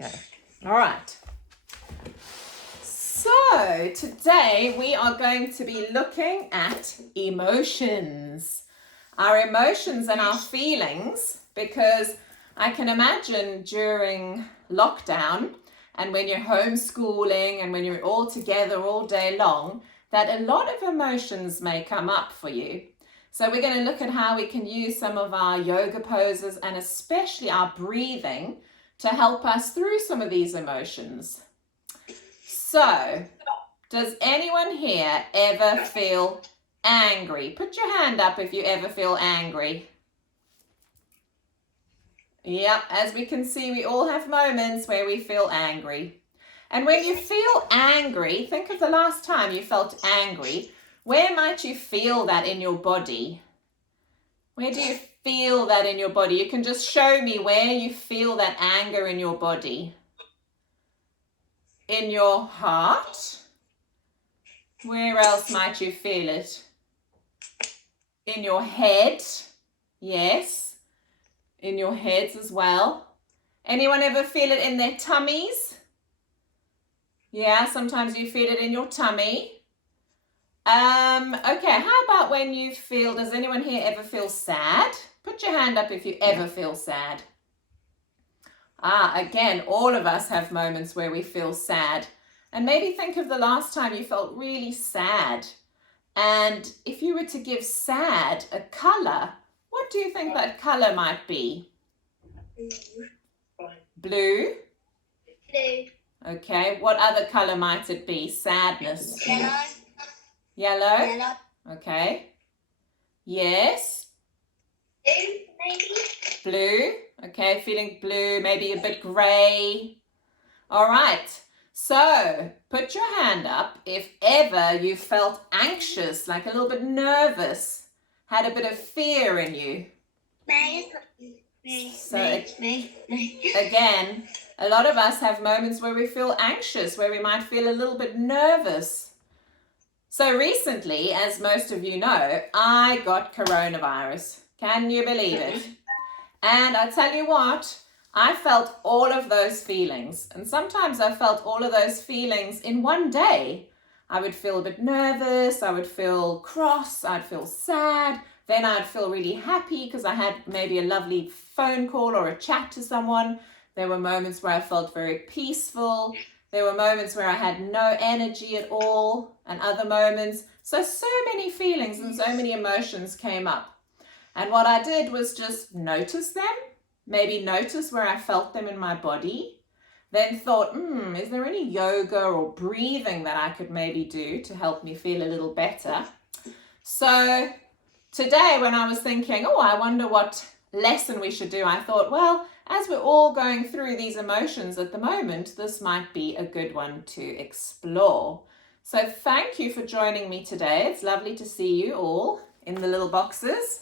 Okay. All right. So today we are going to be looking at emotions. Our emotions and our feelings, because I can imagine during lockdown and when you're homeschooling and when you're all together all day long, that a lot of emotions may come up for you. So we're going to look at how we can use some of our yoga poses and especially our breathing to help us through some of these emotions. So, does anyone here ever feel angry? Put your hand up if you ever feel angry. Yep, as we can see, we all have moments where we feel angry. And when you feel angry, think of the last time you felt angry. Where might you feel that in your body? Where do you feel that in your body? You can just show me where you feel that anger in your body. In your heart? Where else might you feel it? In your head? Yes. In your heads as well. Anyone ever feel it in their tummies? Yeah, sometimes you feel it in your tummy. Okay, how about when you feel, does anyone here ever feel sad? Put your hand up if you ever feel sad. Again, all of us have moments where we feel sad. And maybe think of the last time you felt really sad. And if you were to give sad a color, what do you think that color might be? Blue? Blue. Okay, what other color might it be? Sadness? Yellow. Yellow? Yellow. Okay. Yes? Blue, maybe. Blue? Okay, feeling blue, maybe a bit gray. All right. So, put your hand up if ever you felt anxious, like a little bit nervous, had a bit of fear in you. Again, a lot of us have moments where we feel anxious, where we might feel a little bit nervous. So recently, as most of you know, I got coronavirus. Can you believe it? And I tell you what, I felt all of those feelings. And sometimes I felt all of those feelings in one day. I would feel a bit nervous, I would feel cross, I'd feel sad. Then I'd feel really happy because I had maybe a lovely phone call or a chat to someone. There were moments where I felt very peaceful. There were moments where I had no energy at all, and other moments. So many feelings and so many emotions came up. And what I did was just notice them, maybe notice where I felt them in my body, then thought, is there any yoga or breathing that I could maybe do to help me feel a little better? So today when I was thinking, I wonder what lesson we should do, I thought, well, as we're all going through these emotions at the moment, this might be a good one to explore. So thank you for joining me today. It's lovely to see you all in the little boxes.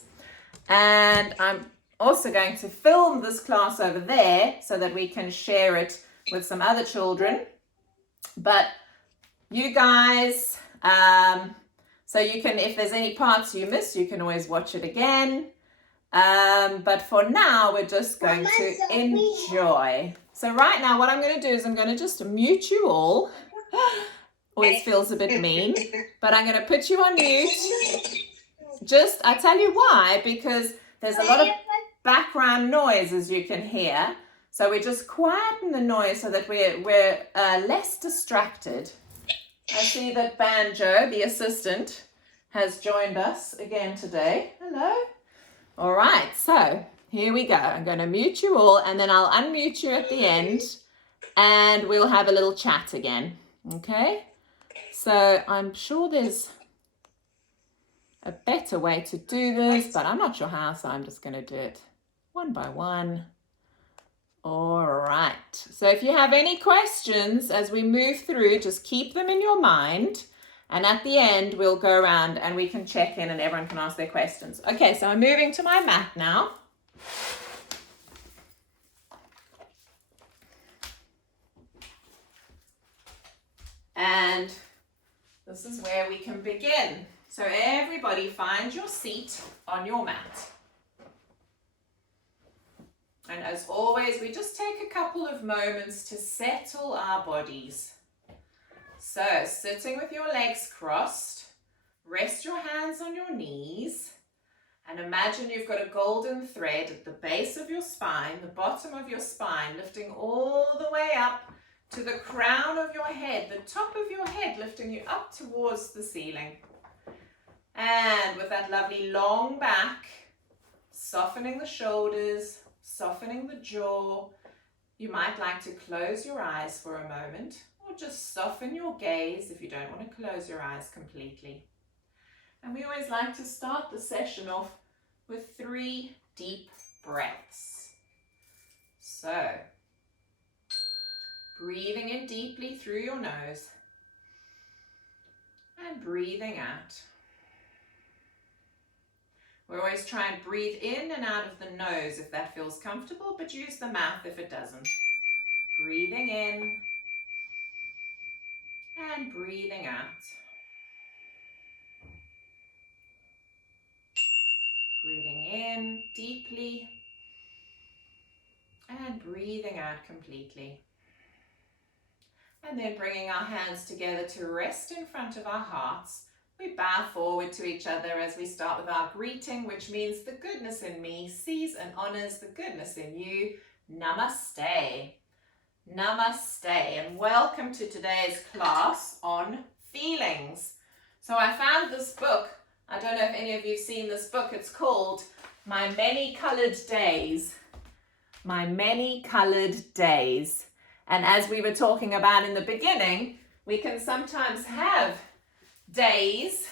And I'm also going to film this class over there so that we can share it with some other children. But you guys, so you can, if there's any parts you miss, you can always watch it again. But for now, we're just going to enjoy. So right now, what I'm going to do is I'm going to just mute you all. Always feels a bit mean, but I'm going to put you on mute. Just, I tell you why, because there's a lot of background noise, as you can hear. So we just quieten the noise so that we're less distracted. I see that Banjo, the assistant, has joined us again today. Hello. All right, so here we go. I'm going to mute you all, and then I'll unmute you at the end, and we'll have a little chat again. Okay? So I'm sure there's a better way to do this, but I'm not sure how, so I'm just going to do it one by one. All right. So if you have any questions as we move through, just keep them in your mind. And at the end, we'll go around and we can check in and everyone can ask their questions. Okay, so I'm moving to my mat now. And this is where we can begin. So everybody find your seat on your mat. And as always, always, we just take a couple of moments to settle our bodies. So, sitting with your legs crossed, rest your hands on your knees, and imagine you've got a golden thread at the base of your spine, the bottom of your spine, lifting all the way up to the crown of your head, the top of your head, lifting you up towards the ceiling. And with that lovely long back, softening the shoulders, softening the jaw. You might like to close your eyes for a moment, or just soften your gaze if you don't want to close your eyes completely. And we always like to start the session off with 3 deep breaths. So, breathing in deeply through your nose and breathing out. We always try and breathe in and out of the nose if that feels comfortable, but use the mouth if it doesn't. Breathing in and breathing out. Breathing in deeply and breathing out completely. And then bringing our hands together to rest in front of our hearts. We bow forward to each other as we start with our greeting, which means the goodness in me sees and honors the goodness in you. Namaste. Namaste, and welcome to today's class on feelings. So I found this book. I don't know if any of you have seen this book. It's called My Many Colored Days. My Many Colored Days. And as we were talking about in the beginning, we can sometimes have days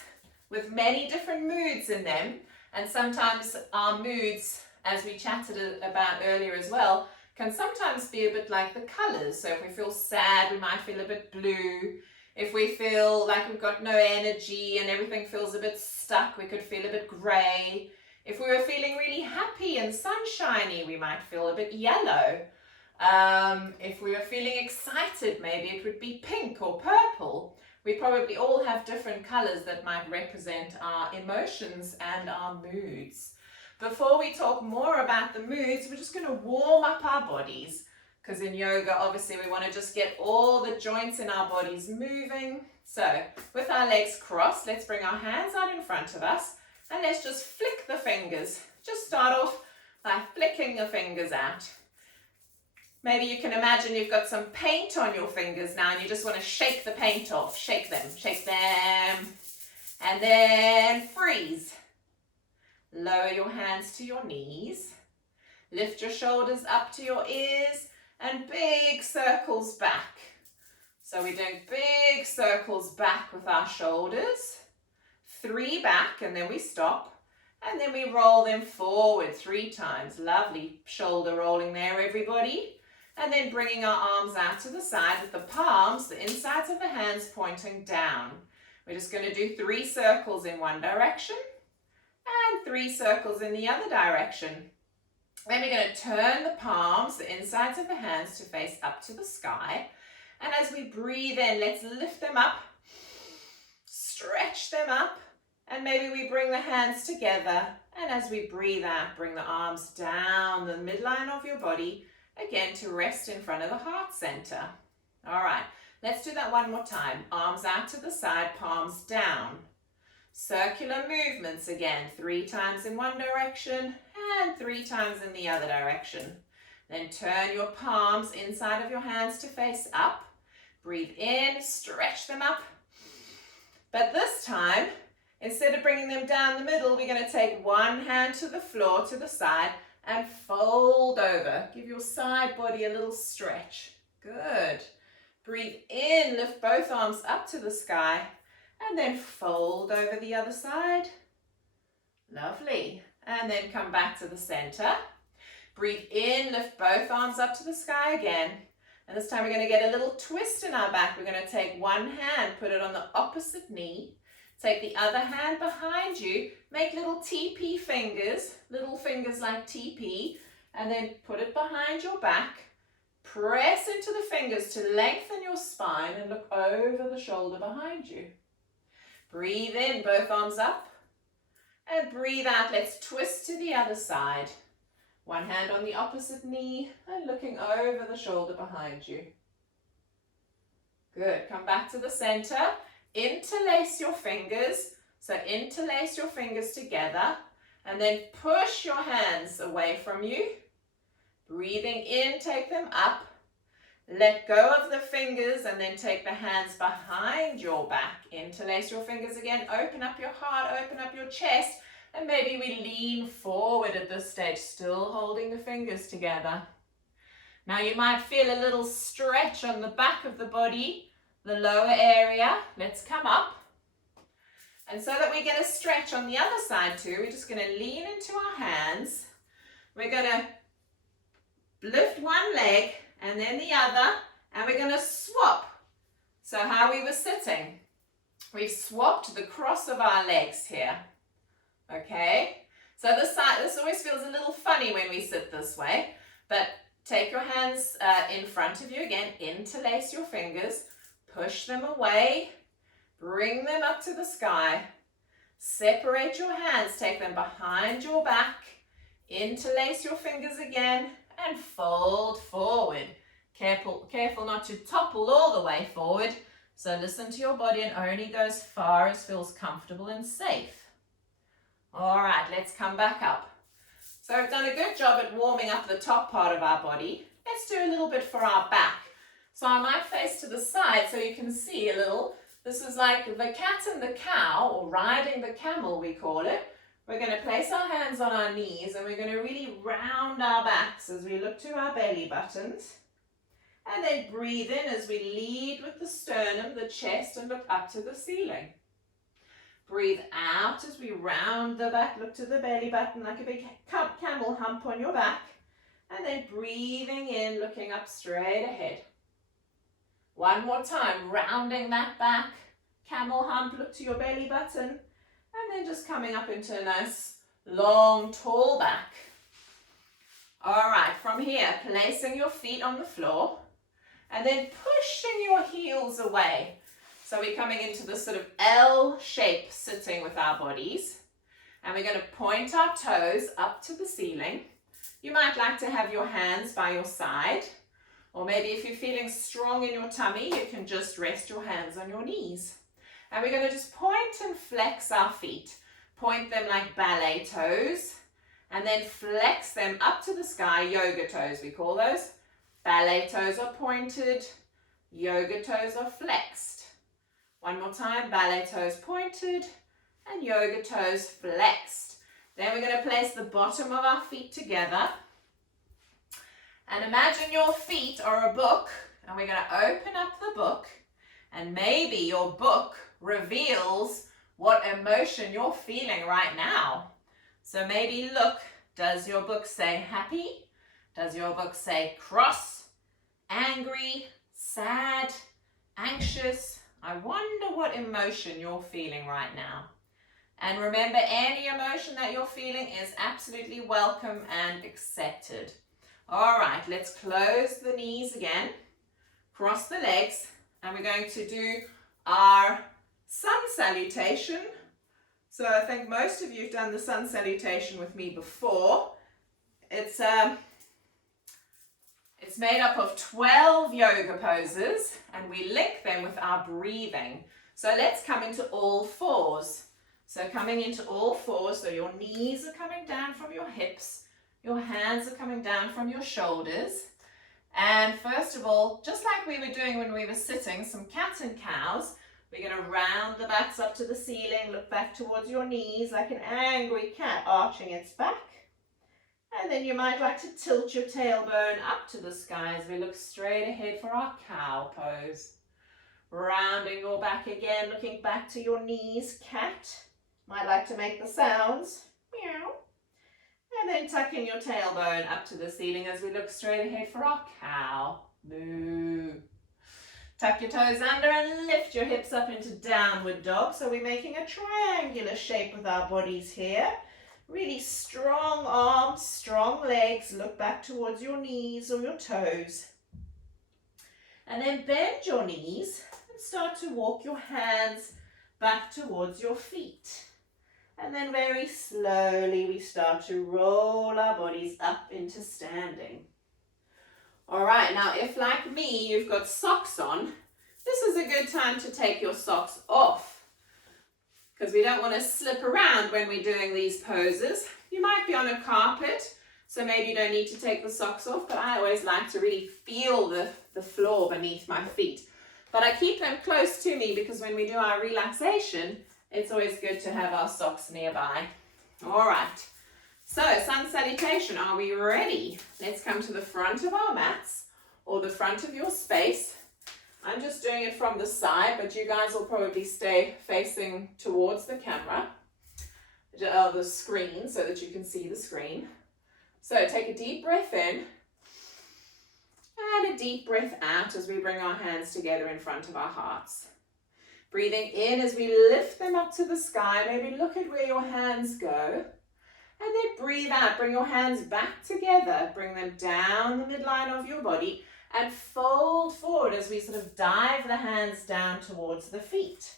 with many different moods in them, and sometimes our moods, as we chatted about earlier as well, can sometimes be a bit like the colors. So if we feel sad, we might feel a bit blue. If we feel like we've got no energy and everything feels a bit stuck, we could feel a bit gray. If we were feeling really happy and sunshiny, we might feel a bit yellow. If we were feeling excited, maybe it would be pink or purple. We probably all have different colors that might represent our emotions and our moods. Before we talk more about the moods, we're just going to warm up our bodies, because in yoga, obviously, we want to just get all the joints in our bodies moving. So with our legs crossed, let's bring our hands out in front of us and let's just flick the fingers. Just start off by flicking the fingers out. Maybe you can imagine you've got some paint on your fingers now and you just want to shake the paint off. Shake them, and then freeze. Lower your hands to your knees. Lift your shoulders up to your ears and big circles back. So we're doing big circles back with our shoulders. 3 back and then we stop. And then we roll them forward 3 times. Lovely shoulder rolling there, everybody. And then bringing our arms out to the side with the palms, the insides of the hands pointing down. We're just going to do 3 circles in one direction and 3 circles in the other direction. Then we're going to turn the palms, the insides of the hands, to face up to the sky. And as we breathe in, let's lift them up, stretch them up, and maybe we bring the hands together. And as we breathe out, bring the arms down the midline of your body, again to rest in front of the heart center. All right, let's do that one more time. Arms out to the side, palms down. Circular movements again, 3 times in one direction and 3 times in the other direction. Then turn your palms inside of your hands to face up. Breathe in, stretch them up. But this time, instead of bringing them down the middle, we're going to take one hand to the floor, to the side, and fold over. Give your side body a little stretch. Good. Breathe in, lift both arms up to the sky, and then fold over the other side. Lovely. And then come back to the center. Breathe in, lift both arms up to the sky again. And this time we're going to get a little twist in our back. We're going to take one hand, put it on the opposite knee. Take the other hand behind you, make little TP fingers, little fingers like TP, and then put it behind your back. Press into the fingers to lengthen your spine and look over the shoulder behind you. Breathe in, both arms up, and breathe out. Let's twist to the other side. One hand on the opposite knee and looking over the shoulder behind you. Good. Come back to the center. Interlace your fingers. So interlace your fingers together and then push your hands away from you. Breathing in, take them up. Let go of the fingers and then take the hands behind your back. Interlace your fingers again. Open up your heart, open up your chest. And maybe we lean forward at this stage, still holding the fingers together. Now you might feel a little stretch on the back of the body, the lower area. Let's come up. And so that we get a stretch on the other side too, we're just going to lean into our hands. We're going to lift one leg and then the other, and we're going to swap. So how we were sitting, we've swapped the cross of our legs here. Okay, so this always feels a little funny when we sit this way, but take your hands in front of you again, interlace your fingers, push them away, bring them up to the sky, separate your hands, take them behind your back, interlace your fingers again, and fold forward. Careful not to topple all the way forward, so listen to your body and only go as far as feels comfortable and safe. All right, let's come back up. So we've done a good job at warming up the top part of our body. Let's do a little bit for our back. So I might face to the side so you can see a little. This is like the cat and the cow, or riding the camel we call it. We're going to place our hands on our knees and we're going to really round our backs as we look to our belly buttons. And then breathe in as we lead with the sternum, the chest, and look up to the ceiling. Breathe out as we round the back, look to the belly button like a big camel hump on your back. And then breathing in, looking up straight ahead. One more time, rounding that back, camel hump, look to your belly button. And then just coming up into a nice, long, tall back. All right, from here, placing your feet on the floor. And then pushing your heels away. So we're coming into this sort of L shape sitting with our bodies. And we're going to point our toes up to the ceiling. You might like to have your hands by your side. Or maybe if you're feeling strong in your tummy, you can just rest your hands on your knees. And we're going to just point and flex our feet. Point them like ballet toes. And then flex them up to the sky, yoga toes we call those. Ballet toes are pointed, yoga toes are flexed. One more time, ballet toes pointed and yoga toes flexed. Then we're going to place the bottom of our feet together. And imagine your feet are a book, and we're going to open up the book, and maybe your book reveals what emotion you're feeling right now. So maybe look, does your book say happy? Does your book say cross, angry, sad, anxious? I wonder what emotion you're feeling right now. And remember, any emotion that you're feeling is absolutely welcome and accepted. All right, let's close the knees again, cross the legs, and we're going to do our Sun Salutation. So I think most of you have done the Sun Salutation with me before. It's made up of 12 yoga poses, and we link them with our breathing. So let's come into all fours. So coming into all fours, so your knees are coming down from your hips, your hands are coming down from your shoulders. And first of all, just like we were doing when we were sitting, some cat and cows, we're going to round the backs up to the ceiling, look back towards your knees like an angry cat arching its back. And then you might like to tilt your tailbone up to the sky as we look straight ahead for our cow pose. Rounding your back again, looking back to your knees, cat. Might like to make the sounds, meow. And then tucking your tailbone up to the ceiling as we look straight ahead for our cow, moo. Tuck your toes under and lift your hips up into downward dog. So we're making a triangular shape with our bodies here. Really strong arms, strong legs. Look back towards your knees or your toes. And then bend your knees and start to walk your hands back towards your feet. And then very slowly we start to roll our bodies up into standing. All right, now if like me, you've got socks on, this is a good time to take your socks off because we don't want to slip around when we're doing these poses. You might be on a carpet, so maybe you don't need to take the socks off, but I always like to really feel the floor beneath my feet. But I keep them close to me because when we do our relaxation, it's always good to have our socks nearby. All right, so Sun Salutation, are we ready? Let's come to the front of our mats or the front of your space. I'm just doing it from the side, but you guys will probably stay facing towards the camera, the screen, so that you can see the screen. So take a deep breath in and a deep breath out as we bring our hands together in front of our hearts. Breathing in as we lift them up to the sky. Maybe look at where your hands go. And then breathe out. Bring your hands back together. Bring them down the midline of your body and fold forward as we sort of dive the hands down towards the feet.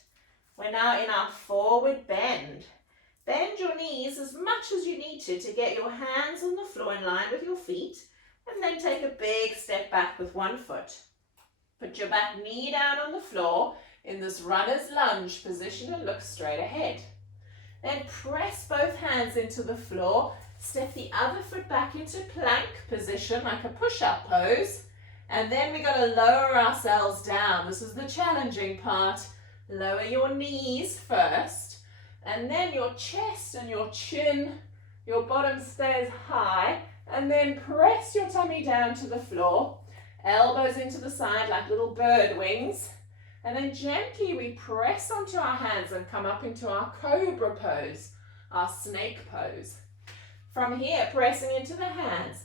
We're now in our forward bend. Bend your knees as much as you need to get your hands on the floor in line with your feet. And then take a big step back with one foot. Put your back knee down on the floor in this runner's lunge position and look straight ahead. Then press both hands into the floor. Step the other foot back into plank position like a push-up pose. And then we're going to lower ourselves down. This is the challenging part. Lower your knees first. And then your chest and your chin, your bottom stays high. And then press your tummy down to the floor. Elbows into the side like little bird wings. And then gently we press onto our hands and come up into our cobra pose, our snake pose. From here, pressing into the hands,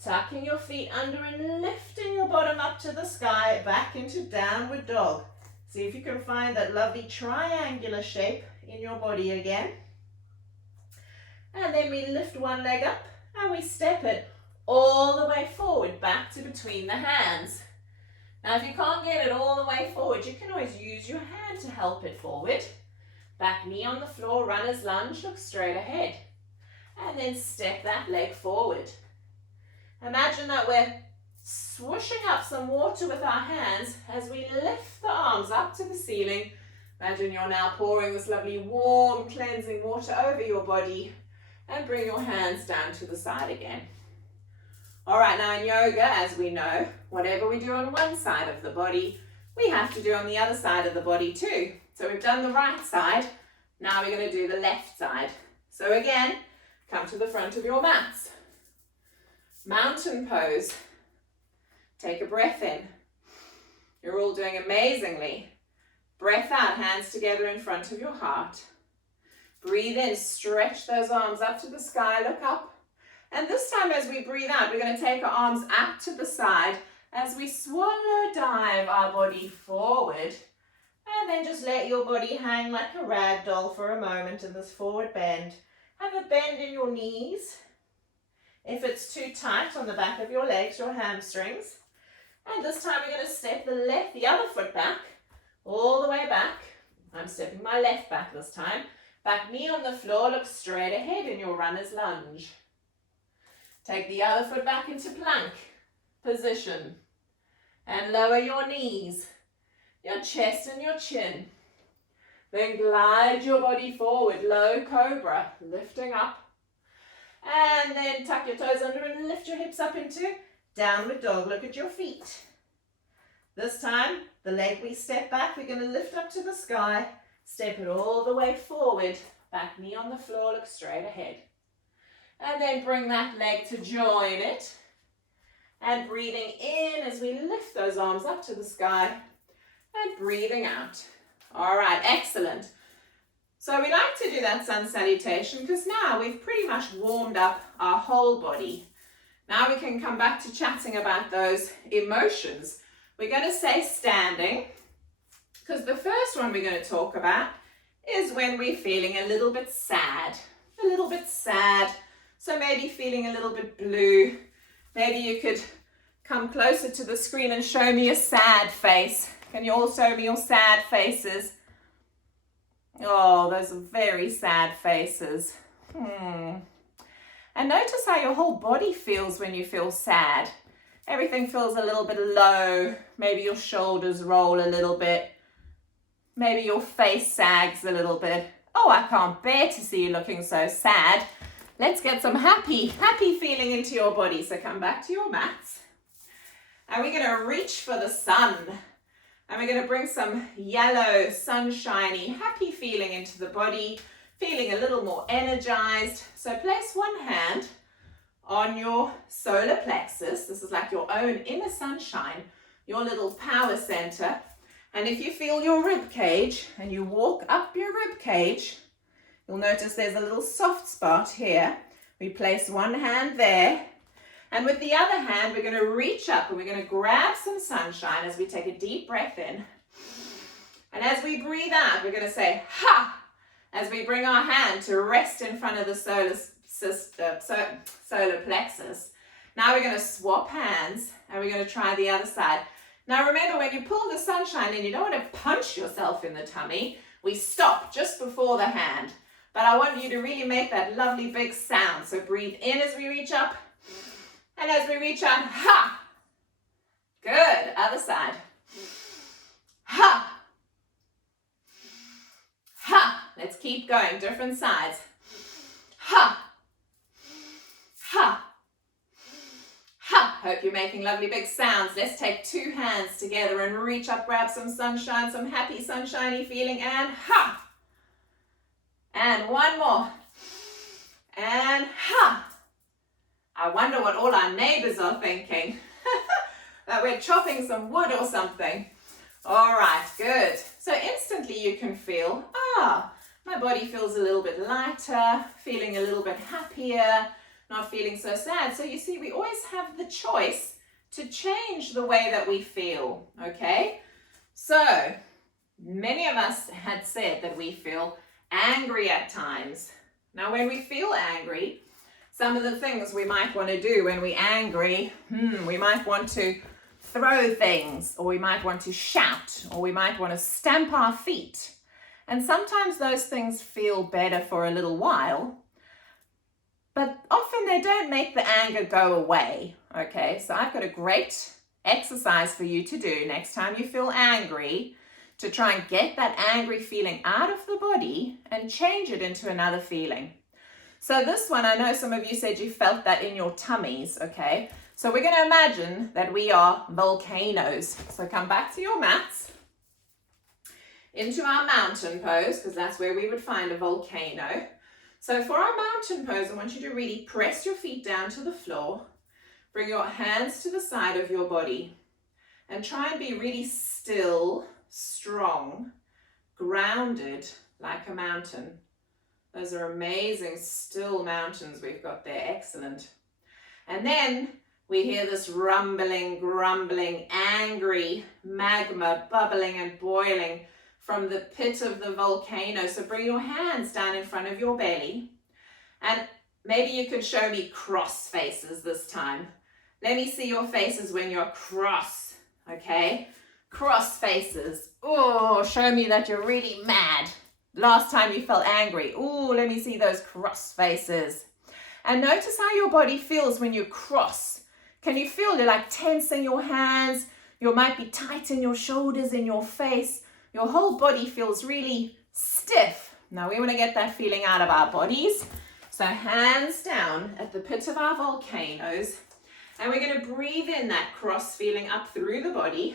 tucking your feet under and lifting your bottom up to the sky, back into downward dog. See if you can find that lovely triangular shape in your body again. And then we lift one leg up and we step it all the way forward, back to between the hands. Now, if you can't get it all the way forward, you can always use your hand to help it forward. Back knee on the floor, runner's lunge, look straight ahead. And then step that leg forward. Imagine that we're swooshing up some water with our hands as we lift the arms up to the ceiling. Imagine you're now pouring this lovely warm cleansing water over your body and bring your hands down to the side again. All right, now in yoga, as we know, whatever we do on one side of the body, we have to do on the other side of the body too. So we've done the right side, now we're going to do the left side. So again, come to the front of your mats. Mountain pose. Take a breath in. You're all doing amazingly. Breath out, hands together in front of your heart. Breathe in, stretch those arms up to the sky, look up. And this time as we breathe out, we're going to take our arms out to the side as we swallow dive our body forward. And then just let your body hang like a rag doll for a moment in this forward bend. Have a bend in your knees. If it's too tight on the back of your legs, your hamstrings. And this time we're going to step the other foot back, all the way back. I'm stepping my left back this time. Back knee on the floor, look straight ahead in your runner's lunge. Take the other foot back into plank position and lower your knees, your chest and your chin. Then glide your body forward, low cobra, lifting up. And then tuck your toes under and lift your hips up into downward dog. Look at your feet. This time, the leg we step back, we're going to lift up to the sky, step it all the way forward, back knee on the floor, look straight ahead. And then bring that leg to join it. And breathing in as we lift those arms up to the sky. And breathing out. All right, excellent. So we like to do that sun salutation because now we've pretty much warmed up our whole body. Now we can come back to chatting about those emotions. We're going to say standing because the first one we're going to talk about is when we're feeling a little bit sad. A little bit sad. So maybe feeling a little bit blue. Maybe you could come closer to the screen and show me a sad face. Can you all show me your sad faces? Oh, those are very sad faces. And notice how your whole body feels when you feel sad. Everything feels a little bit low. Maybe your shoulders roll a little bit. Maybe your face sags a little bit. Oh, I can't bear to see you looking so sad. Let's get some happy feeling into your body. So come back to your mats. And we're going to reach for the sun. And we're going to bring some yellow, sunshiny, happy feeling into the body. Feeling a little more energized. So place one hand on your solar plexus. This is like your own inner sunshine, your little power center. And if you feel your rib cage and you walk up your rib cage, you'll notice there's a little soft spot here. We place one hand there. And with the other hand, we're going to reach up and we're going to grab some sunshine as we take a deep breath in. And as we breathe out, we're going to say, ha, as we bring our hand to rest in front of the solar plexus. Now we're going to swap hands and we're going to try the other side. Now remember, when you pull the sunshine in, you don't want to punch yourself in the tummy. We stop just before the hand. But I want you to really make that lovely big sound. So breathe in as we reach up. And as we reach out, ha! Good. Other side. Ha! Ha! Let's keep going. Different sides. Ha! Ha! Ha! Hope you're making lovely big sounds. Let's take two hands together and reach up, grab some sunshine, some happy sunshiny feeling, and ha! And one more. And ha! I wonder what all our neighbors are thinking. That we're chopping some wood or something. All right, good. So instantly you can feel, my body feels a little bit lighter, feeling a little bit happier, not feeling so sad. So you see, we always have the choice to change the way that we feel, okay? So many of us had said that we feel angry at times. Now, when we feel angry, some of the things we might want to do when we're angry, we might want to throw things, or we might want to shout, or we might want to stamp our feet. And sometimes those things feel better for a little while, but often they don't make the anger go away, okay? So I've got a great exercise for you to do next time you feel angry, to try and get that angry feeling out of the body and change it into another feeling. So this one, I know some of you said you felt that in your tummies, okay? So we're going to imagine that we are volcanoes. So come back to your mats, into our mountain pose, because that's where we would find a volcano. So for our mountain pose, I want you to really press your feet down to the floor, bring your hands to the side of your body, and try and be really still, strong, grounded like a mountain. Those are amazing still mountains we've got there. Excellent. And then we hear this rumbling, grumbling, angry magma bubbling and boiling from the pit of the volcano. So bring your hands down in front of your belly. And maybe you could show me cross faces this time. Let me see your faces when you're cross, okay? Cross faces. Oh, show me that you're really mad. Last time you felt angry. Oh, let me see those cross faces. And notice how your body feels when you cross. Can you feel you're like tensing your hands? You might be tight in your shoulders, in your face. Your whole body feels really stiff. Now we want to get that feeling out of our bodies. So hands down at the pit of our volcanoes. And we're going to breathe in that cross feeling up through the body.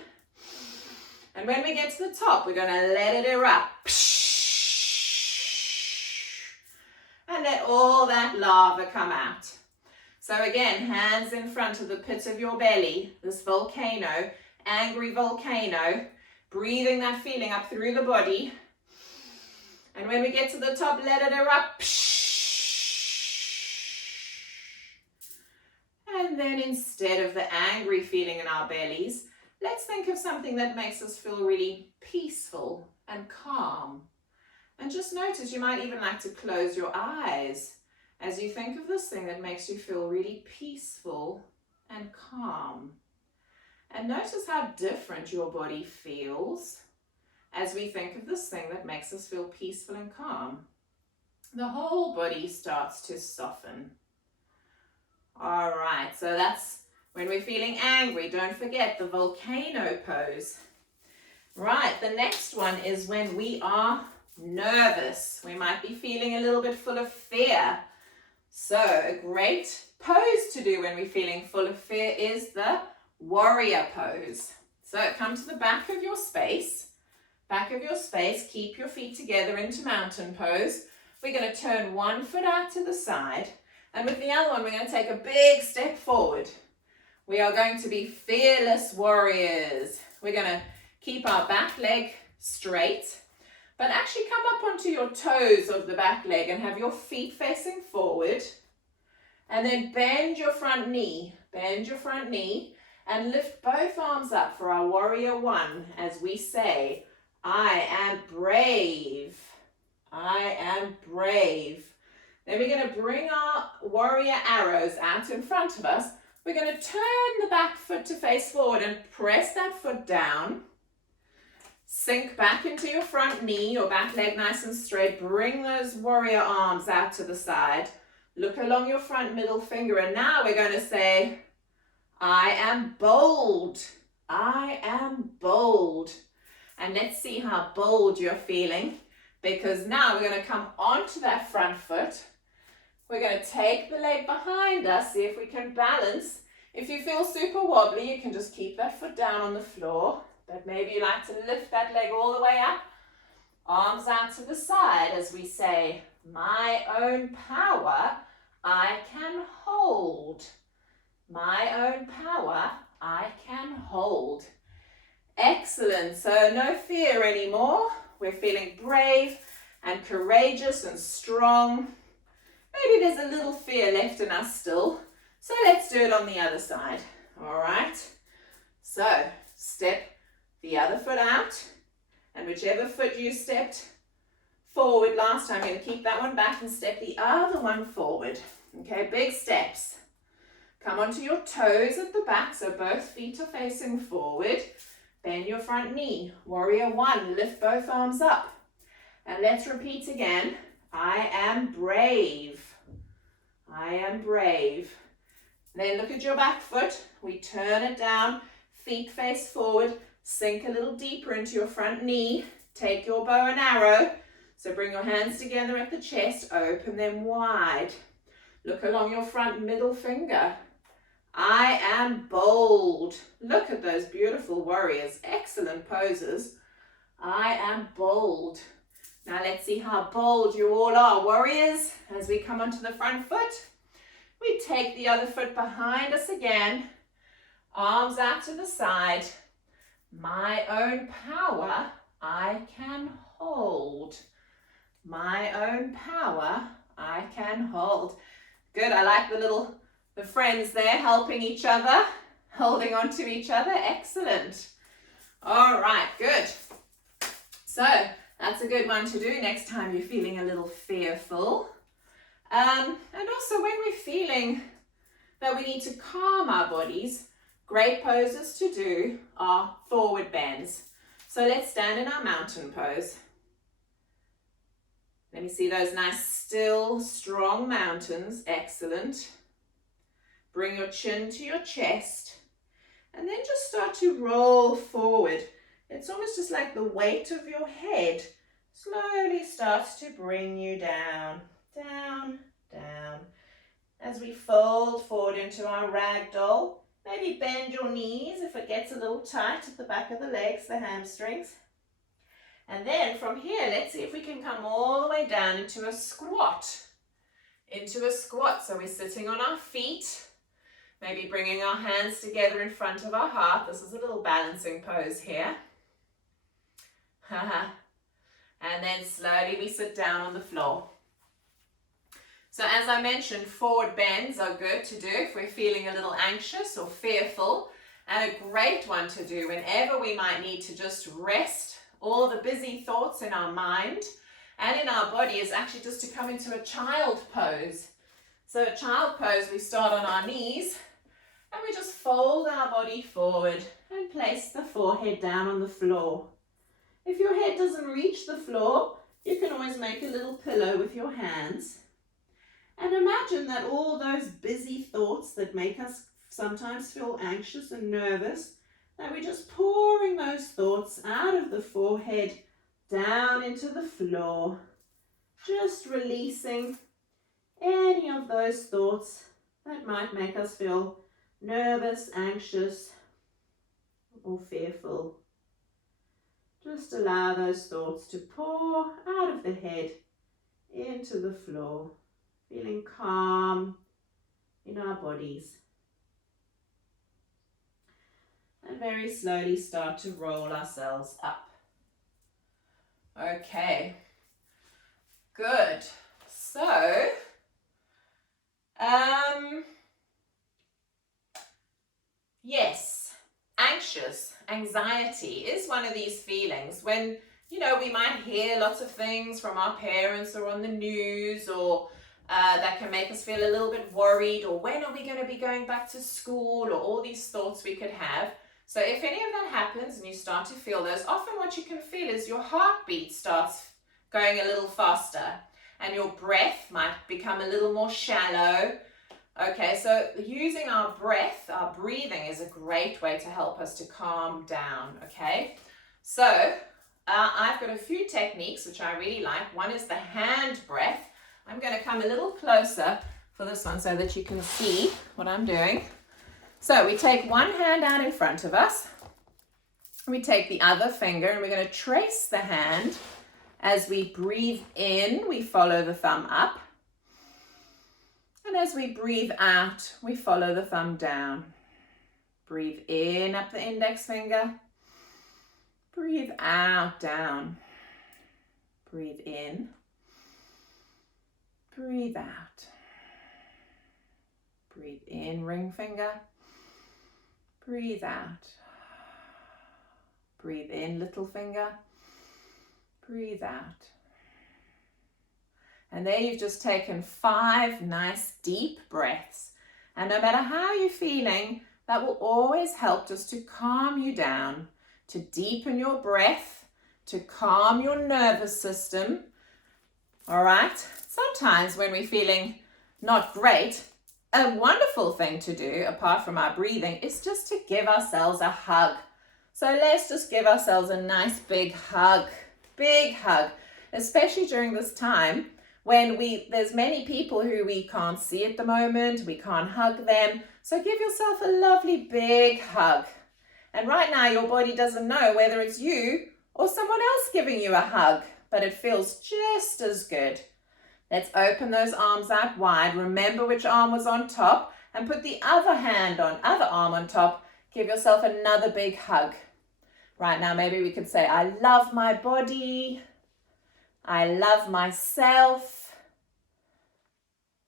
And when we get to the top, we're going to let it erupt. And let all that lava come out. So again, hands in front of the pit of your belly, this volcano, angry volcano, breathing that feeling up through the body. And when we get to the top, let it erupt. And then instead of the angry feeling in our bellies, let's think of something that makes us feel really peaceful and calm. And just notice, you might even like to close your eyes as you think of this thing that makes you feel really peaceful and calm. And notice how different your body feels as we think of this thing that makes us feel peaceful and calm. The whole body starts to soften. All right, so that's when we're feeling angry. Don't forget the volcano pose. Right, the next one is when we are nervous. We might be feeling a little bit full of fear. So a great pose to do when we're feeling full of fear is the warrior pose. So come to the back of your space. Keep your feet together into mountain pose. We're going to turn one foot out to the side, and with the other one we're going to take a big step forward. We are going to be fearless warriors. We're going to keep our back leg straight, but actually come up onto your toes of the back leg and have your feet facing forward. And then bend your front knee, and lift both arms up for our warrior one as we say, I am brave. I am brave. Then we're going to bring our warrior arrows out in front of us. We're going to turn the back foot to face forward and press that foot down. Sink back into your front knee, your back leg nice and straight. Bring those warrior arms out to the side. Look along your front middle finger, and now we're going to say, I am bold. I am bold. And let's see how bold you're feeling, because now we're going to come onto that front foot. We're going to take the leg behind us, see if we can balance. If you feel super wobbly, you can just keep that foot down on the floor, but maybe you like to lift that leg all the way up. Arms out to the side as we say, my own power I can hold. My own power I can hold. Excellent. So no fear anymore. We're feeling brave and courageous and strong. Maybe there's a little fear left in us still. So let's do it on the other side. All right. So step the other foot out, and whichever foot you stepped forward last time, you're going to keep that one back and step the other one forward. Okay, big steps. Come onto your toes at the back, so both feet are facing forward. Bend your front knee. Warrior one, lift both arms up. And let's repeat again. I am brave. I am brave. Then look at your back foot. We turn it down, feet face forward. Sink a little deeper into your front knee. Take your bow and arrow. So bring your hands together at the chest, open them wide. Look along your front middle finger. I am bold. Look at those beautiful warriors. Excellent poses. I am bold. Now let's see how bold you all are, warriors. As we come onto the front foot, we take the other foot behind us again. Arms out to the side. My own power I can hold. My own power I can hold. Good, I like the friends there helping each other, holding on to each other. Excellent. All right, good. So that's a good one to do next time you're feeling a little fearful. And also when we're feeling that we need to calm our bodies, great poses to do are forward bends. So let's stand in our mountain pose. Let me see those nice, still, strong mountains. Excellent. Bring your chin to your chest. And then just start to roll forward. It's almost just like the weight of your head slowly starts to bring you down, down, down. As we fold forward into our ragdoll, maybe bend your knees if it gets a little tight at the back of the legs, the hamstrings. And then from here, let's see if we can come all the way down into a squat. Into a squat, so we're sitting on our feet, maybe bringing our hands together in front of our heart. This is a little balancing pose here. And then slowly we sit down on the floor. So as I mentioned, forward bends are good to do if we're feeling a little anxious or fearful, and a great one to do whenever we might need to just rest all the busy thoughts in our mind and in our body is actually just to come into a child pose. So a child pose, we start on our knees and we just fold our body forward and place the forehead down on the floor. If your head doesn't reach the floor, you can always make a little pillow with your hands. And imagine that all those busy thoughts that make us sometimes feel anxious and nervous, that we're just pouring those thoughts out of the forehead down into the floor, just releasing any of those thoughts that might make us feel nervous, anxious, or fearful. Just allow those thoughts to pour out of the head into the floor, feeling calm in our bodies. And very slowly start to roll ourselves up. Okay, good. So, yes, anxiety is one of these feelings when, we might hear lots of things from our parents or on the news, or that can make us feel a little bit worried, or when are we going to be going back to school, or all these thoughts we could have. So if any of that happens and you start to feel those, often what you can feel is your heartbeat starts going a little faster and your breath might become a little more shallow. Okay, so using our breath, our breathing is a great way to help us to calm down, okay? So I've got a few techniques which I really like. One is the hand breath. I'm going to come a little closer for this one so that you can see what I'm doing. So we take one hand out in front of us. We take the other finger and we're going to trace the hand. As we breathe in, we follow the thumb up. And as we breathe out, we follow the thumb down. Breathe in, up the index finger. Breathe out, down. Breathe in. Breathe out. Breathe in, ring finger. Breathe out. Breathe in, little finger. Breathe out. And there you've just taken 5 nice deep breaths. And no matter how you're feeling, that will always help just to calm you down, to deepen your breath, to calm your nervous system. All right? Sometimes when we're feeling not great, a wonderful thing to do, apart from our breathing, is just to give ourselves a hug. So let's just give ourselves a nice big hug, especially during this time when there's many people who we can't see at the moment, we can't hug them. So give yourself a lovely big hug. And right now your body doesn't know whether it's you or someone else giving you a hug, but it feels just as good. Let's open those arms out wide. Remember which arm was on top and put the other arm on top. Give yourself another big hug. Right now, maybe we could say, I love my body. I love myself.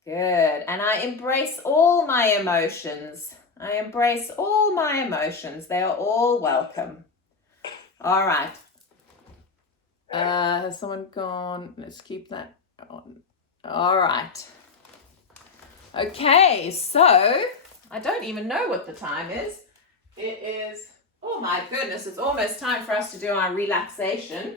Good. And I embrace all my emotions. I embrace all my emotions. They are all welcome. All right. Has someone gone? Let's keep that on. All right. Okay, so I don't even know what the time is. It is, oh my goodness, it's almost time for us to do our relaxation.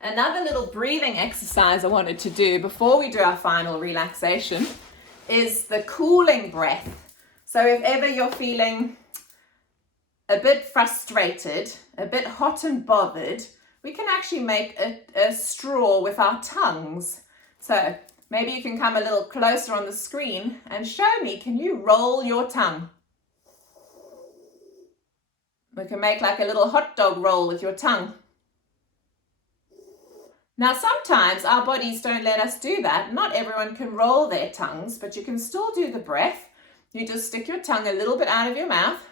Another little breathing exercise I wanted to do before we do our final relaxation is the cooling breath. So if ever you're feeling a bit frustrated, a bit hot and bothered, we can actually make a straw with our tongues. So maybe you can come a little closer on the screen and show me, can you roll your tongue? We can make like a little hot dog roll with your tongue. Now sometimes our bodies don't let us do that. Not everyone can roll their tongues, but you can still do the breath. You just stick your tongue a little bit out of your mouth.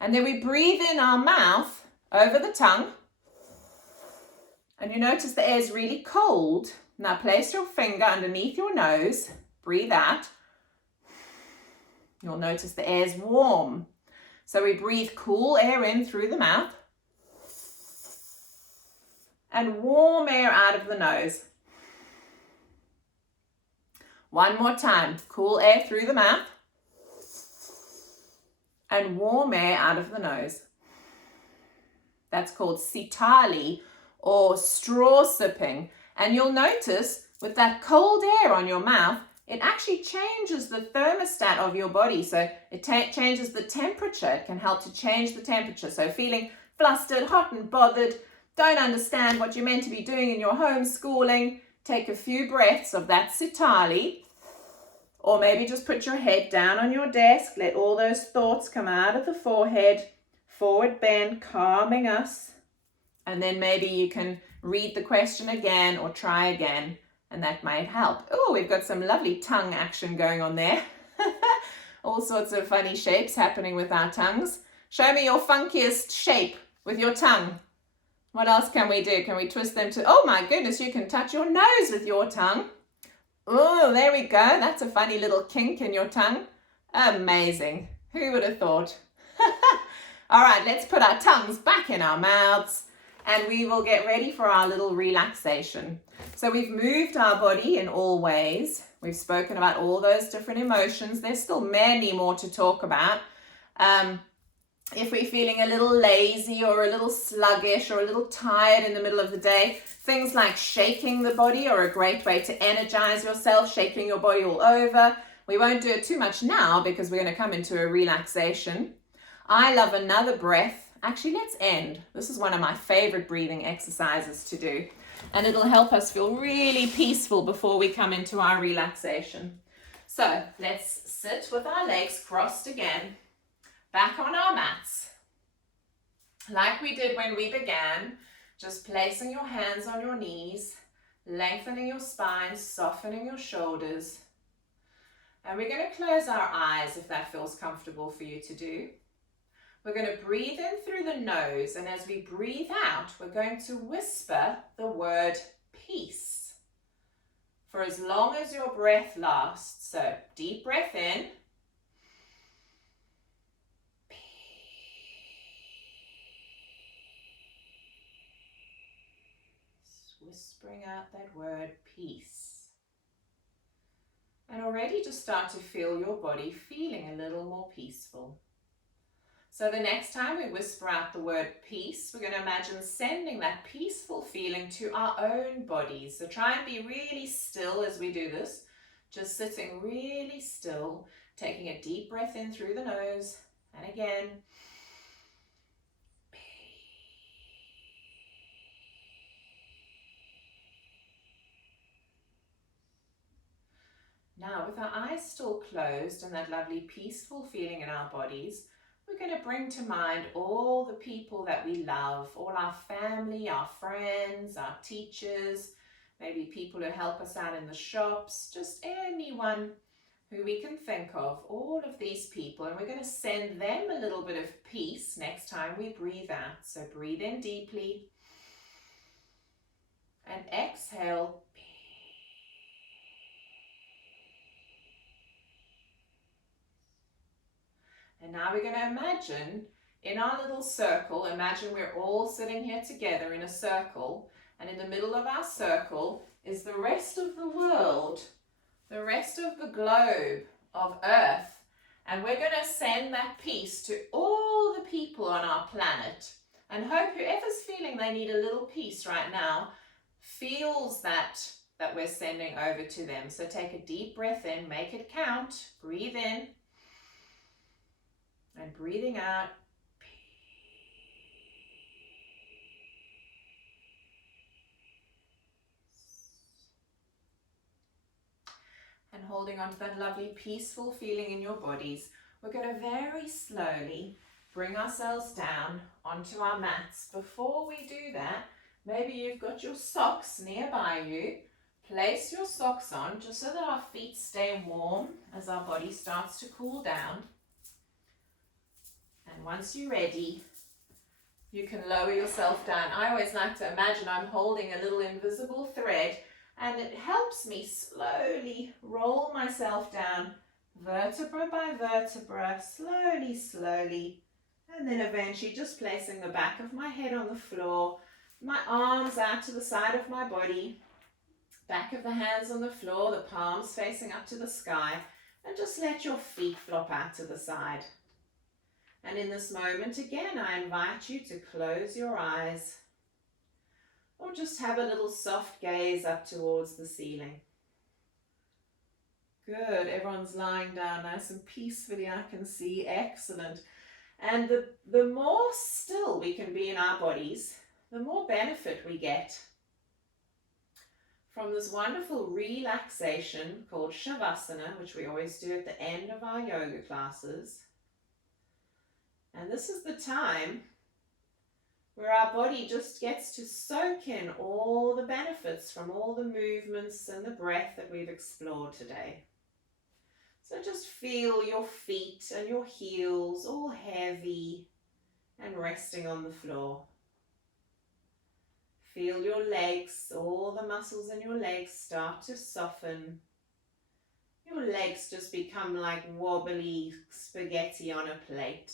And then we breathe in our mouth over the tongue. And you notice the air is really cold. Now place your finger underneath your nose. Breathe out. You'll notice the air is warm. So we breathe cool air in through the mouth. And warm air out of the nose. One more time. Cool air through the mouth. and warm air out of the nose. That's called sitali or straw sipping. And you'll notice with that cold air on your mouth, it actually changes the thermostat of your body. So it changes the temperature. It can help to change the temperature. So feeling flustered, hot and bothered, don't understand what you're meant to be doing in your homeschooling, take a few breaths of that sitali, or maybe just put your head down on your desk. Let all those thoughts come out of the forehead, forward bend, calming us. And then maybe you can read the question again or try again, and that might help. Oh, we've got some lovely tongue action going on there. All sorts of funny shapes happening with our tongues. Show me your funkiest shape with your tongue. What else can we do? Can we twist them to, oh my goodness, you can touch your nose with your tongue. Oh, there we go. That's a funny little kink in your tongue. Amazing. Who would have thought? All right, let's put our tongues back in our mouths and we will get ready for our little relaxation. So we've moved our body in all ways. We've spoken about all those different emotions. There's still many more to talk about. If we're feeling a little lazy or a little sluggish or a little tired in the middle of the day, things like shaking the body are a great way to energize yourself, shaking your body all over. We won't do it too much now because we're going to come into a relaxation. I love another breath. Actually, let's end. This is one of my favorite breathing exercises to do, and it'll help us feel really peaceful before we come into our relaxation. So let's sit with our legs crossed again. Back on our mats, like we did when we began, just placing your hands on your knees, lengthening your spine, softening your shoulders. And we're going to close our eyes if that feels comfortable for you to do. We're going to breathe in through the nose, and as we breathe out, we're going to whisper the word peace for as long as your breath lasts. So deep breath in. Whispering out that word peace. And already just start to feel your body feeling a little more peaceful. So the next time we whisper out the word peace, we're going to imagine sending that peaceful feeling to our own bodies. So try and be really still as we do this. Just sitting really still, taking a deep breath in through the nose. And again. Now, with our eyes still closed and that lovely peaceful feeling in our bodies, we're going to bring to mind all the people that we love, all our family, our friends, our teachers, maybe people who help us out in the shops, just anyone who we can think of, all of these people. And we're going to send them a little bit of peace next time we breathe out. So breathe in deeply and exhale. And now we're going to imagine in our little circle, imagine we're all sitting here together in a circle, and in the middle of our circle is the rest of the world, the rest of the globe of Earth. And we're going to send that peace to all the people on our planet, and hope whoever's feeling they need a little peace right now feels that we're sending over to them. So take a deep breath in, make it count, breathe in. And breathing out. And holding on to that lovely peaceful feeling in your bodies, we're going to very slowly bring ourselves down onto our mats. Before we do that, maybe you've got your socks nearby you. Place your socks on just so that our feet stay warm as our body starts to cool down. And once you're ready, you can lower yourself down. I always like to imagine I'm holding a little invisible thread, and it helps me slowly roll myself down, vertebra by vertebra, slowly, slowly, and then eventually just placing the back of my head on the floor, my arms out to the side of my body, back of the hands on the floor, the palms facing up to the sky, and just let your feet flop out to the side. And in this moment, again, I invite you to close your eyes or just have a little soft gaze up towards the ceiling. Good, everyone's lying down nice and peacefully, I can see. Excellent. And the more still we can be in our bodies, the more benefit we get from this wonderful relaxation called Shavasana, which we always do at the end of our yoga classes. And this is the time where our body just gets to soak in all the benefits from all the movements and the breath that we've explored today. So just feel your feet and your heels all heavy and resting on the floor. Feel your legs, all the muscles in your legs start to soften. Your legs just become like wobbly spaghetti on a plate.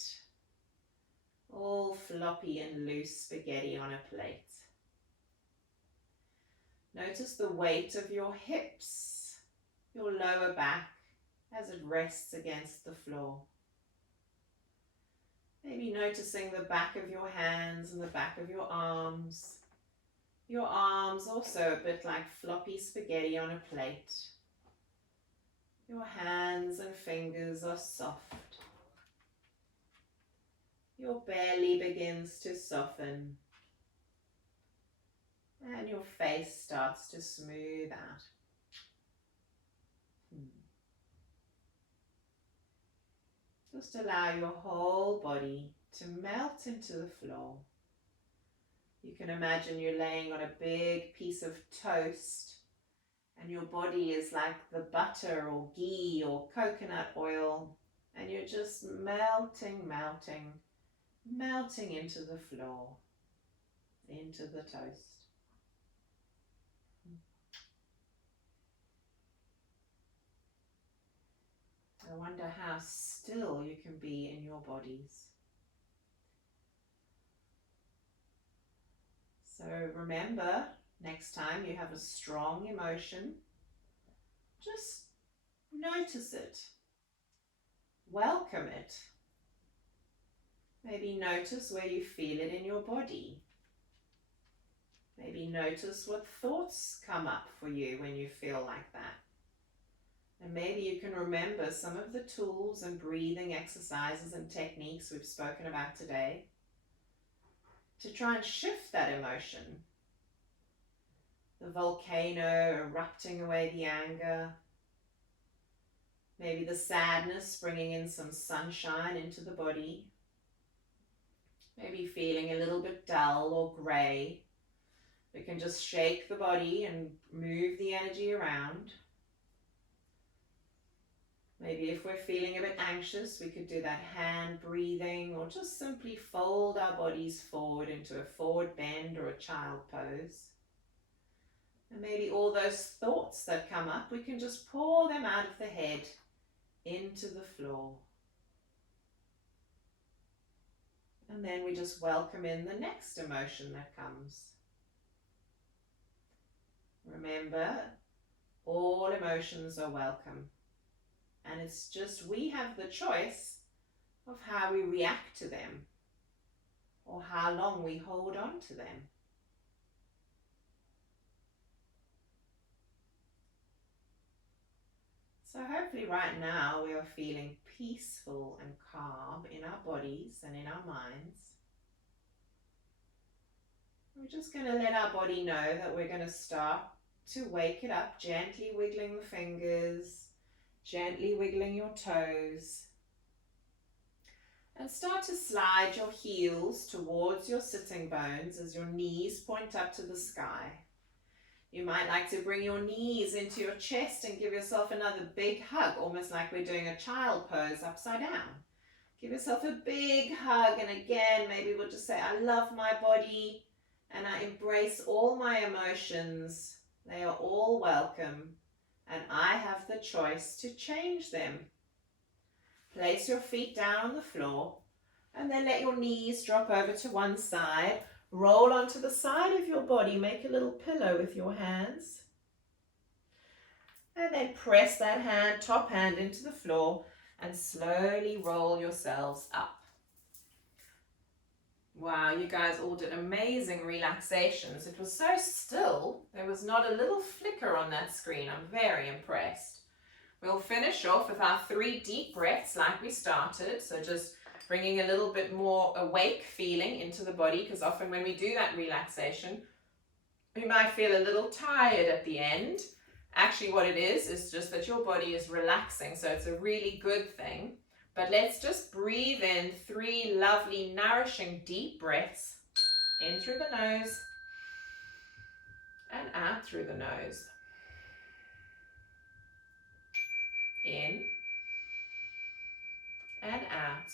All floppy and loose spaghetti on a plate. Notice the weight of your hips, your lower back, as it rests against the floor. Maybe noticing the back of your hands and the back of your arms. Your arms also a bit like floppy spaghetti on a plate. Your hands and fingers are soft. Your belly begins to soften. And your face starts to smooth out. Just allow your whole body to melt into the floor. You can imagine you're laying on a big piece of toast and your body is like the butter or ghee or coconut oil, and you're just melting into the floor, into the toast. I wonder how still you can be in your bodies. So remember, next time you have a strong emotion, just notice it. Welcome it. Maybe notice where you feel it in your body. Maybe notice what thoughts come up for you when you feel like that. And maybe you can remember some of the tools and breathing exercises and techniques we've spoken about today to try and shift that emotion. The volcano erupting away the anger. Maybe the sadness bringing in some sunshine into the body. Maybe feeling a little bit dull or grey. We can just shake the body and move the energy around. Maybe if we're feeling a bit anxious, we could do that hand breathing or just simply fold our bodies forward into a forward bend or a child pose. And maybe all those thoughts that come up, we can just pour them out of the head into the floor. And then we just welcome in the next emotion that comes. Remember, all emotions are welcome. And it's just we have the choice of how we react to them or how long we hold on to them. So hopefully right now we are feeling peaceful and calm in our bodies and in our minds. We're just going to let our body know that we're going to start to wake it up, gently wiggling the fingers, gently wiggling your toes, and start to slide your heels towards your sitting bones as your knees point up to the sky. You might like to bring your knees into your chest and give yourself another big hug, almost like we're doing a child pose upside down. Give yourself a big hug, and again, maybe we'll just say, I love my body and I embrace all my emotions. They are all welcome. And I have the choice to change them. Place your feet down on the floor and then let your knees drop over to one side. Roll onto the side of your body. Make a little pillow with your hands. And then press that hand, top hand into the floor and slowly roll yourselves up. Wow, you guys all did amazing relaxations. It was so still. There was not a little flicker on that screen. I'm very impressed. We'll finish off with our 3 deep breaths like we started. So just bringing a little bit more awake feeling into the body, because often when we do that relaxation, we might feel a little tired at the end. Actually, what it is just that your body is relaxing. So it's a really good thing. But let's just breathe in 3 lovely, nourishing, deep breaths. In through the nose and out through the nose. In and out.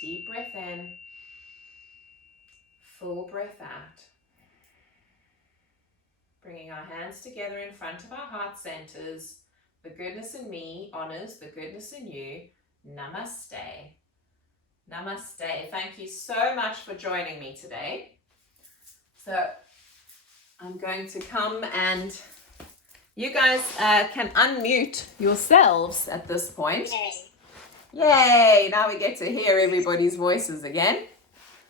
Deep breath in. Full breath out. Bringing our hands together in front of our heart centers. The goodness in me honors the goodness in you. Namaste. Namaste. Thank you so much for joining me today. So I'm going to come and you guys can unmute yourselves at this point. Yay! Now we get to hear everybody's voices again.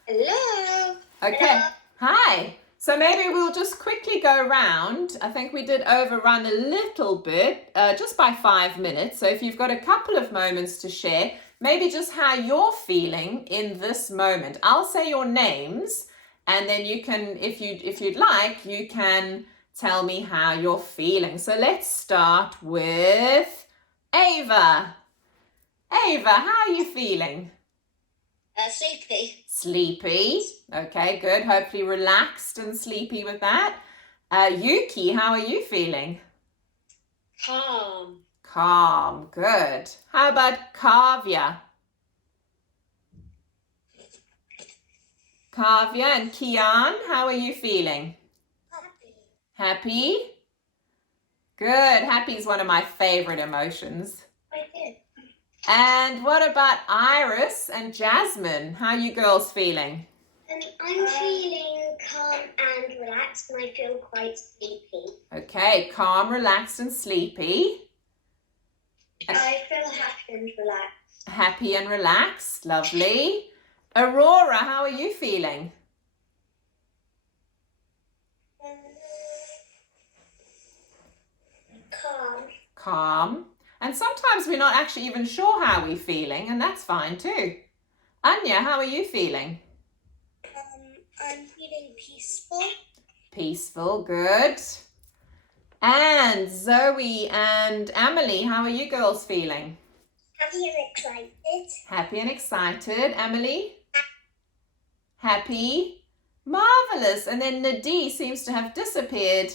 Hello. Okay. Hello. Hi. So maybe we'll just quickly go around. I think we did overrun a little bit, just by 5 minutes. So if you've got a couple of moments to share, maybe just how you're feeling in this moment. I'll say your names, and then you can, if you'd like, you can tell me how you're feeling. So let's start with Ava. Ava, how are you feeling? Sleepy. Sleepy. Okay, good. Hopefully relaxed and sleepy with that. Yuki, how are you feeling? Calm. Calm. Good. How about Kavya? Kavya and Kian, how are you feeling? Happy. Happy? Good. Happy is one of my favorite emotions. I did. And what about Iris and Jasmine? How are you girls feeling? I'm feeling calm and relaxed, and I feel quite sleepy. Okay, calm, relaxed and sleepy. I feel happy and relaxed. Happy and relaxed. Lovely. Aurora, how are you feeling? Calm. Calm. And sometimes we're not actually even sure how we're feeling, and that's fine too. Anya, how are you feeling? I'm feeling peaceful. Peaceful, good. And Zoe and Emily, how are you girls feeling? Happy and excited. Happy and excited. Emily? Happy. Marvelous. And then Nadie seems to have disappeared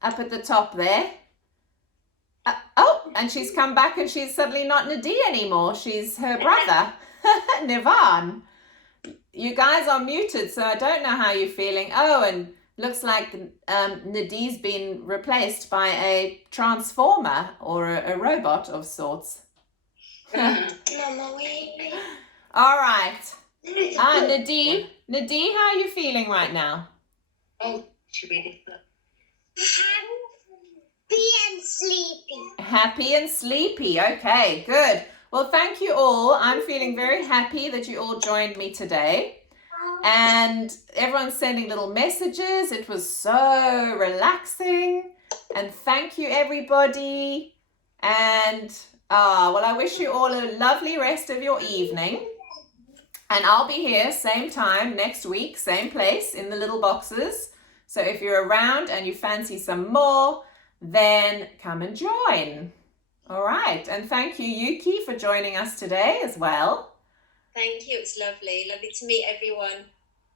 up at the top there. And she's come back and she's suddenly not Nadie anymore. She's her brother, Nivan. You guys are muted, so I don't know how you're feeling. Oh, and looks like Nadie's been replaced by a transformer or a robot of sorts. Mama, wait. All right. Nadie, how are you feeling right now? Oh, she ready? Happy and sleepy. Happy and sleepy. Okay, good. Well, thank you all. I'm feeling very happy that you all joined me today. And everyone's sending little messages. It was so relaxing. And thank you, everybody. And, well, I wish you all a lovely rest of your evening. And I'll be here same time next week, same place in the little boxes. So if you're around and you fancy some more, then come and join. All right. And thank you, Yuki, for joining us today as well. Thank you. It's lovely. Lovely to meet everyone.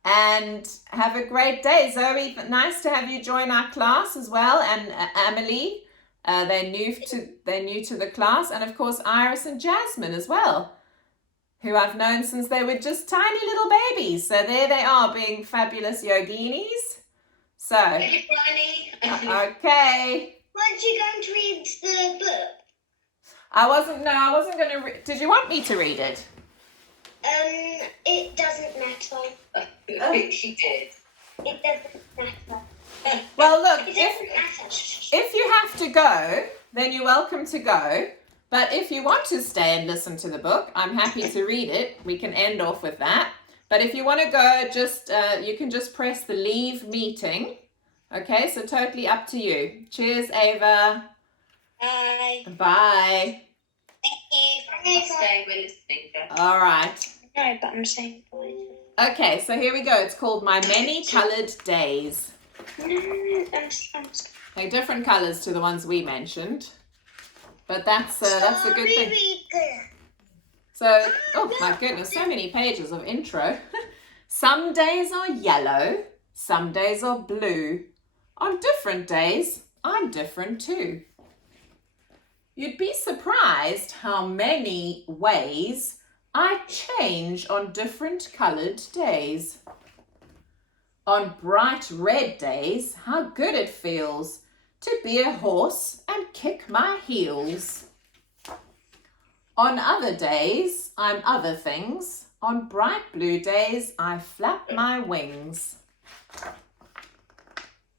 And have a great day. Zoe, nice to have you join our class as well. And Emily, they're new to the class. And of course, Iris and Jasmine as well, who I've known since they were just tiny little babies. So there they are, being fabulous yoginis. So, Thank you, Bronnie. okay. Weren't you going to read the book? I wasn't going to read. Did you want me to read it? It doesn't matter. Oh. She did. It doesn't matter. Well, look, It doesn't matter. if you have to go, then you're welcome to go. But if you want to stay and listen to the book, I'm happy to read it. We can end off with that. But if you want to go, just you can just press the leave meeting. Okay, so totally up to you. Cheers, Ava. Bye. Bye. Thank you. Stay, we're listening. All right. No, but I'm saying bye. Okay, so here we go. It's called My Many Coloured Days. No, I'm They're different colours to the ones we mentioned. But that's a good thing. So, oh my goodness, so many pages of intro. Some days are yellow, some days are blue. On different days, I'm different too. You'd be surprised how many ways I change on different coloured days. On bright red days, how good it feels to be a horse and kick my heels. On other days, I'm other things. On bright blue days, I flap my wings.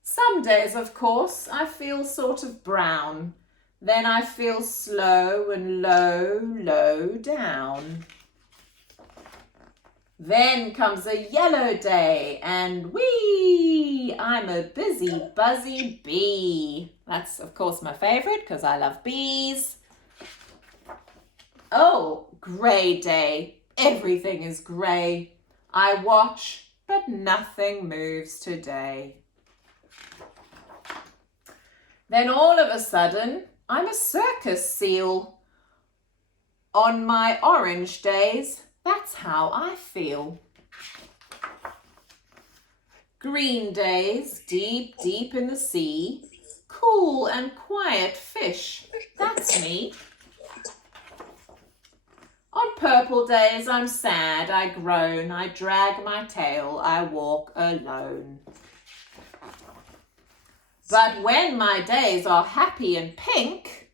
Some days, of course, I feel sort of brown. Then I feel slow and low, low down. Then comes a yellow day and whee! I'm a busy, buzzy bee. That's, of course, my favourite because I love bees. Oh, grey day. Everything is grey. I watch, but nothing moves today. Then all of a sudden, I'm a circus seal. On my orange days, that's how I feel. Green days, deep, deep in the sea. Cool and quiet fish, that's me. On purple days, I'm sad, I groan, I drag my tail, I walk alone. But when my days are happy and pink,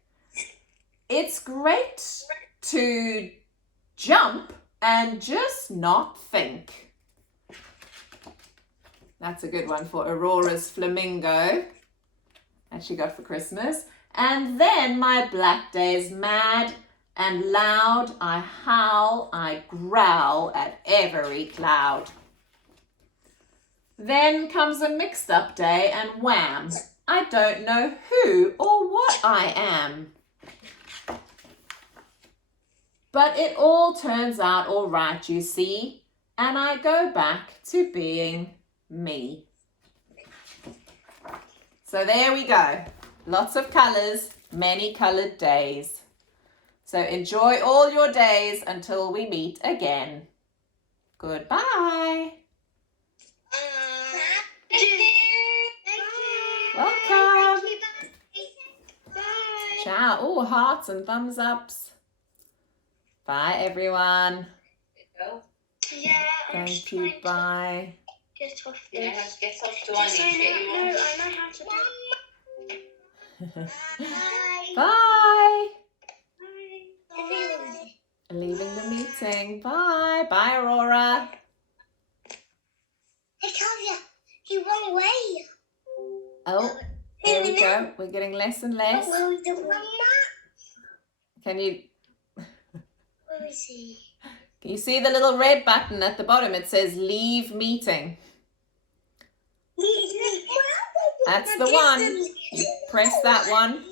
it's great to jump and just not think. That's a good one for Aurora's flamingo that she got for Christmas. And then my black days mad and loud, I howl, I growl at every cloud. Then comes a mixed up day and wham, I don't know who or what I am. But it all turns out all right, you see, and I go back to being me. So there we go. Lots of colours, many coloured days. So enjoy all your days until we meet again. Goodbye. Welcome. Ciao. Oh, hearts and thumbs ups. Bye, everyone. Go. Yeah, I'm Thank you. Bye. Get off this. Yeah, get off to I need to get you on. I know how to do. Bye. Bye. Bye. Leaving the meeting. Bye. Bye, Aurora. Hey, Tavia, you wrong way. Oh, there we go. We're getting less and less. Can you Where is he? Can you see the little red button at the bottom? It says leave meeting. That's the one. You press that one.